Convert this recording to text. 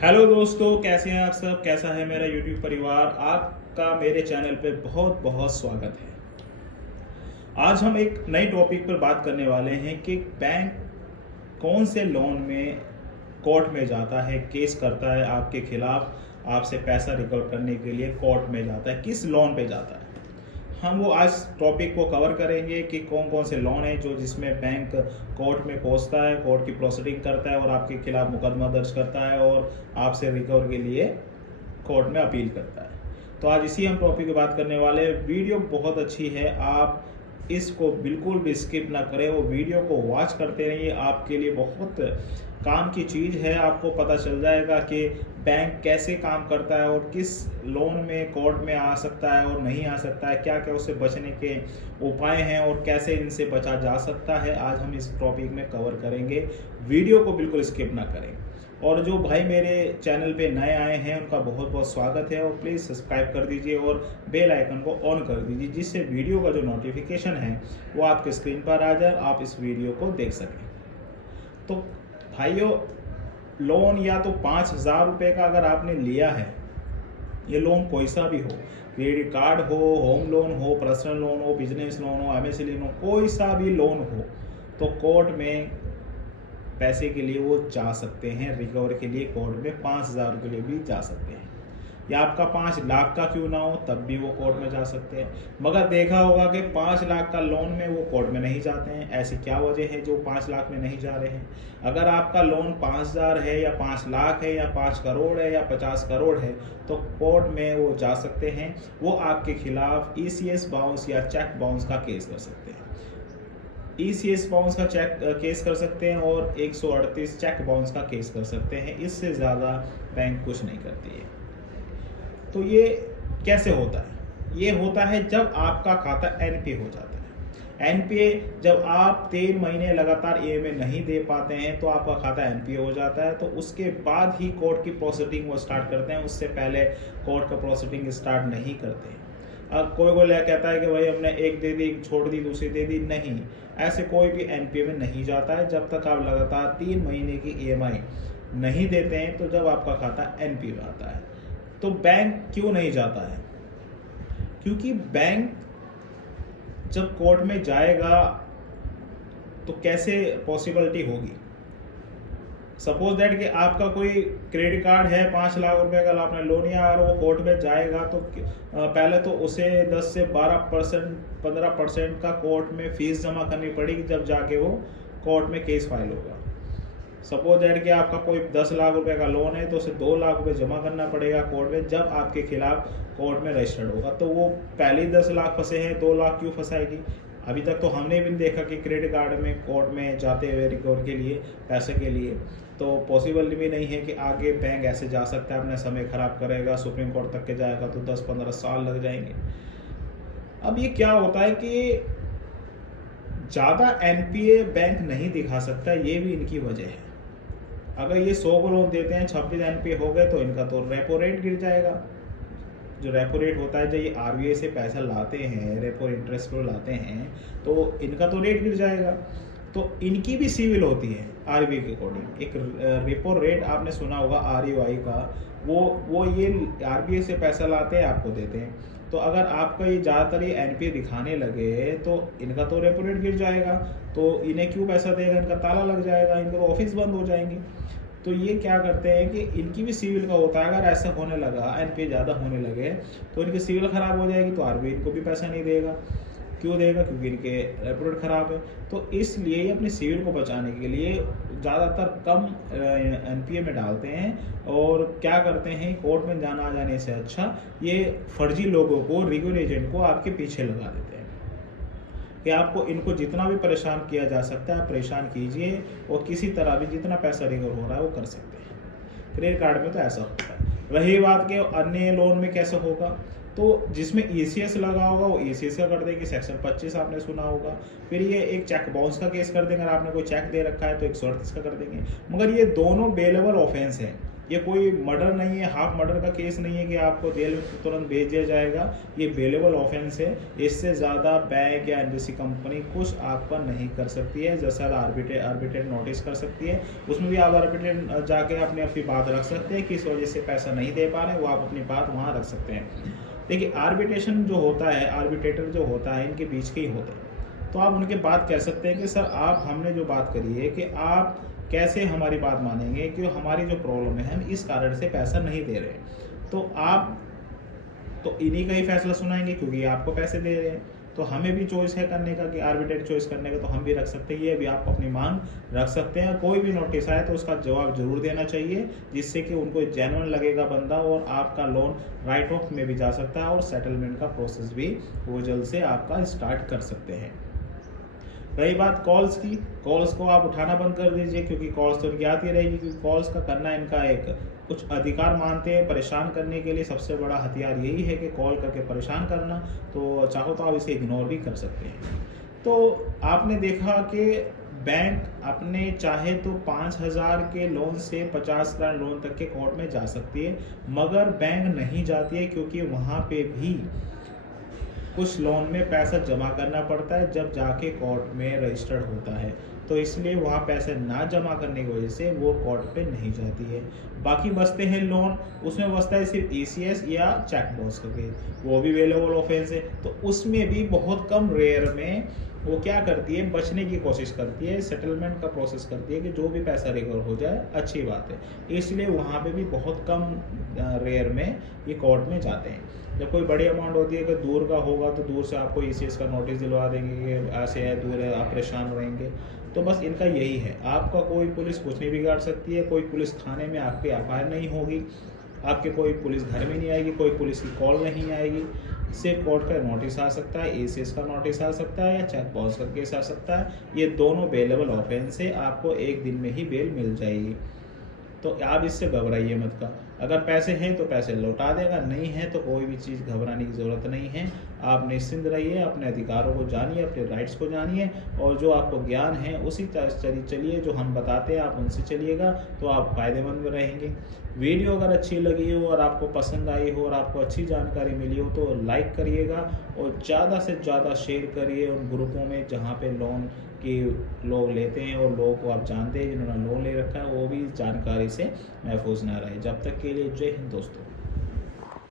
Hello दोस्तों, कैसे हैं आप सब। कैसा है मेरा यूट्यूब परिवार। आपका मेरे चैनल पे बहुत बहुत स्वागत है। आज हम एक नए टॉपिक पर बात करने वाले हैं कि बैंक कौन से लोन में कोर्ट में जाता है, केस करता है आपके खिलाफ, आपसे पैसा रिकवर करने के लिए कोर्ट में जाता है, किस लोन पे जाता है। हम वो आज टॉपिक को कवर करेंगे कि कौन कौन से लोन है जो जिसमें बैंक कोर्ट में पहुंचता है, कोर्ट की प्रोसीडिंग करता है और आपके खिलाफ मुकदमा दर्ज करता है और आपसे रिकवर के लिए कोर्ट में अपील करता है। तो आज इसी हम टॉपिक की बात करने वाले हैं। वीडियो बहुत अच्छी है, आप इसको बिल्कुल भी स्किप ना करें, वो वीडियो को वॉच करते रहिए। आपके लिए बहुत काम की चीज़ है। आपको पता चल जाएगा कि बैंक कैसे काम करता है और किस लोन में कोर्ट में आ सकता है और नहीं आ सकता है, क्या क्या उससे बचने के उपाय हैं और कैसे इनसे बचा जा सकता है। आज हम इस टॉपिक में कवर करेंगे। वीडियो को बिल्कुल स्किप ना करें। और जो भाई मेरे चैनल पे नए आए हैं उनका बहुत बहुत स्वागत है और प्लीज़ सब्सक्राइब कर दीजिए और बेल आइकन को ऑन कर दीजिए, जिससे वीडियो का जो नोटिफिकेशन है वो आपके स्क्रीन पर आ जाए, आप इस वीडियो को देख सकें। तो भाइयों, लोन या तो 5,000 रुपये का अगर आपने लिया है, ये लोन कोई सा भी हो, क्रेडिट कार्ड हो, होम लोन हो, पर्सनल लोन हो, बिजनेस लोन हो, एमएसएमई लोन हो, कोई सा भी लोन हो, तो कोर्ट में पैसे के लिए वो जा सकते हैं। रिकवर के लिए कोर्ट में 5,000 के लिए भी जा सकते हैं, या आपका 5 लाख का क्यों ना हो तब भी वो कोर्ट में जा सकते हैं। मगर देखा होगा कि 5 लाख का लोन में वो कोर्ट में नहीं जाते हैं। ऐसी क्या वजह है जो 5 लाख में नहीं जा रहे हैं। अगर आपका लोन 5,000 है या 5 लाख है या 5 करोड़ है या 50 करोड़ है तो कोर्ट में वो जा सकते हैं। वो आपके खिलाफ ईसीएस बाउंस या चेक बाउंस का केस कर सकते हैं। ईसीएस बाउंस का चेक केस कर सकते हैं और 138 चेक बाउंस का केस कर सकते हैं। इससे ज़्यादा बैंक कुछ नहीं करती है। तो ये कैसे होता है? ये होता है जब आपका खाता एनपीए हो जाता है। एनपीए जब आप 3 महीने लगातार ईएमआई नहीं दे पाते हैं तो आपका खाता एनपीए हो जाता है। तो उसके बाद ही कोर्ट की प्रोसीडिंग वो स्टार्ट करते हैं, उससे पहले कोर्ट का प्रोसीडिंग स्टार्ट नहीं करते हैं। अब कोई कहता है कि भाई हमने एक दे दी, छोड़ दी, दूसरी दे दी। नहीं, ऐसे कोई भी एनपीए में नहीं जाता है जब तक आप लगातार 3 महीने की ईएमआई नहीं देते हैं। तो जब आपका खाता एनपीए में आता है तो बैंक क्यों नहीं जाता है? क्योंकि बैंक जब कोर्ट में जाएगा तो कैसे पॉसिबिलिटी होगी। सपोज दैट कि आपका कोई क्रेडिट कार्ड है 5 लाख रुपए का आपने लोन लिया और वो कोर्ट में जाएगा तो पहले तो उसे 10 से 12% 15% का कोर्ट में फीस जमा करनी पड़ेगी, जब जाके वो कोर्ट में केस फाइल होगा। सपोज दैट कि आपका कोई 10 लाख रुपए का लोन है तो उसे 2 लाख रुपए जमा करना पड़ेगा कोर्ट में, जब आपके खिलाफ कोर्ट में रजिस्टर्ड होगा। तो वो पहले ही 10 लाख फंसे हैं, 2 लाख क्यों फंसाएगी? अभी तक तो हमने भी देखा कि क्रेडिट कार्ड में कोर्ट में जाते हुए रिकवर के लिए, पैसे के लिए, तो पॉसिबल भी नहीं है कि आगे बैंक ऐसे जा सकता है, अपना समय खराब करेगा, सुप्रीम कोर्ट तक के जाएगा तो 10-15 साल लग जाएंगे। अब ये क्या होता है कि ज़्यादा एनपीए बैंक नहीं दिखा सकता, ये भी इनकी वजह है। अगर ये 100 को लोन देते हैं, 26 एनपीए हो गए तो इनका तो रेपो रेट गिर जाएगा। जो रेपो रेट होता है, जब ये आरबीआई से पैसा लाते हैं, रेपो इंटरेस्ट पर लाते हैं, तो इनका तो रेट गिर जाएगा। तो इनकी भी सिविल होती है आरबीआई के अकॉर्डिंग। एक रेपो रेट आपने सुना होगा आरबीआई का, वो ये आरबीआई से पैसा लाते हैं, आपको देते हैं। तो अगर आपका ये ज़्यादातर ये एनपीए दिखाने लगे तो इनका तो रेपो रेट गिर जाएगा, तो इन्हें क्यों पैसा देगा, इनका ताला लग जाएगा, इनके तो ऑफिस बंद हो जाएंगे। तो ये क्या करते हैं कि इनकी भी सिविल का होता है। अगर ऐसा होने लगा, एनपीए ज़्यादा होने लगे तो इनकी सिविल ख़राब हो जाएगी, तो आरबीआई इनको भी पैसा नहीं देगा। क्यों देगा? क्योंकि इनके रेपो रेट ख़राब है। तो इसलिए ये अपनी सिविल को बचाने के लिए ज़्यादातर कम एनपीए में डालते हैं और क्या करते हैं, कोर्ट में जाना आ जाने से अच्छा ये फर्जी लोगों को, रिकवर एजेंट को आपके पीछे लगा देते हैं कि आपको इनको जितना भी परेशान किया जा सकता है परेशान कीजिए और किसी तरह भी जितना पैसा रिकवर हो रहा है वो कर सकते हैं। क्रेडिट कार्ड में तो ऐसा होता है। रही बात के अन्य लोन में कैसे होगा, तो जिसमें ईसीएस लगा होगा वो ईसीएस का कर देंगे, सेक्शन 25 आपने सुना होगा। फिर ये एक चेक बाउंस का केस कर देंगे, अगर आपने कोई चेक दे रखा है तो 138 का कर देंगे। मगर ये दोनों बेलेबल ऑफेंस हैं। ये कोई मर्डर नहीं है, हाफ मर्डर का केस नहीं है कि आपको जेल में तुरंत भेज दिया जाएगा। ये बेलेबल ऑफेंस है, इससे ज़्यादा बैंक या एनबीसी कंपनी कुछ आपका नहीं कर सकती है। जैसा आर्बिट्रेट नोटिस कर सकती है, उसमें भी आप आर्बिट्रेट जाके अपनी बात रख सकते हैं, किस वजह से पैसा नहीं दे पा रहे, वो आप अपनी बात वहाँ रख सकते हैं। देखिए आर्बिट्रेशन जो होता है, आर्बिट्रेटर जो होता है, इनके बीच के ही होते हैं। तो आप उनके बात कह सकते हैं कि सर आप हमने जो बात करी है कि आप कैसे हमारी बात मानेंगे कि हमारी जो प्रॉब्लम है हम इस कारण से पैसा नहीं दे रहे। तो आप तो इन्हीं का ही फैसला सुनाएंगे क्योंकि आपको पैसे दे रहे हैं। तो हमें भी चॉइस है करने का कि आर्बिट्रेट चॉइस करने का, तो हम भी रख सकते हैं। ये भी आप अपनी मांग रख सकते हैं। कोई भी नोटिस आए तो उसका जवाब जरूर देना चाहिए, जिससे कि उनको जेन्युइन लगेगा बंदा, और आपका लोन राइट ऑफ में भी जा सकता है और सेटलमेंट का प्रोसेस भी वो जल्द से आपका स्टार्ट कर सकते हैं। रही बात कॉल्स की, कॉल्स को आप उठाना बंद कर दीजिए, क्योंकि कॉल्स तो इनकी आती रहेगी, क्योंकि कॉल्स का करना इनका एक कुछ अधिकार मानते हैं। परेशान करने के लिए सबसे बड़ा हथियार यही है कि कॉल करके परेशान करना। तो चाहो तो आप इसे इग्नोर भी कर सकते हैं। तो आपने देखा कि बैंक अपने चाहे तो 5,000 के लोन से 50,000 लोन तक के कोर्ट में जा सकती है, मगर बैंक नहीं जाती है, क्योंकि वहाँ पे भी कुछ लोन में पैसा जमा करना पड़ता है जब जाके कोर्ट में रजिस्टर्ड होता है। तो इसलिए वहाँ पैसे ना जमा करने की वजह से वो कोर्ट पे नहीं जाती है। बाकी बचते हैं लोन, उसमें बचता है सिर्फ ECS या चेक बाउंस करके, वो भी वेलेबल ऑफेंस है। तो उसमें भी बहुत कम रेयर में वो क्या करती है, बचने की कोशिश करती है, सेटलमेंट का प्रोसेस करती है कि जो भी पैसा रिकवर हो जाए अच्छी बात है। इसलिए वहाँ पे भी बहुत कम रेयर में ये कोर्ट में जाते हैं। जब कोई बड़ी अमाउंट होती है कि दूर का होगा तो दूर से आपको ECS का नोटिस दिलवा देंगे कि ऐसे है, दूर है, आप परेशान रहेंगे। तो बस इनका यही है, आपका कोई पुलिस कुछ नहीं बिगाड़ सकती है, कोई पुलिस थाने में आपके FIR नहीं होगी, आपके कोई पुलिस घर में नहीं आएगी, कोई पुलिस की कॉल नहीं आएगी। सिर्फ कोर्ट का नोटिस आ सकता है, ECS का नोटिस आ सकता है, या चेक बाउंस का केस आ सकता है। ये दोनों बेलेबल ऑफेंस है, आपको एक दिन में ही बेल मिल जाएगी। तो आप इससे घबराइए मत का। अगर पैसे हैं तो पैसे लौटा देगा, नहीं है तो कोई भी चीज़ घबराने की ज़रूरत नहीं है। आप निश्चिंत रहिए, अपने अधिकारों को जानिए, अपने राइट्स को जानिए, और जो आपको ज्ञान है उसी तरह चलिए, जो हम बताते हैं आप उनसे चलिएगा, तो आप फ़ायदेमंद रहेंगे। वीडियो अगर अच्छी लगी हो और आपको पसंद आई हो और आपको अच्छी जानकारी मिली हो तो लाइक करिएगा, और ज़्यादा से ज़्यादा शेयर करिए उन ग्रुपों में जहाँ पे लोन कि लोग लेते हैं और लोगों को आप जानते हैं जिन्होंने लोन ले रखा है, वो भी जानकारी से महफूज ना रहे। जब तक के लिए जय हिंद दोस्तों।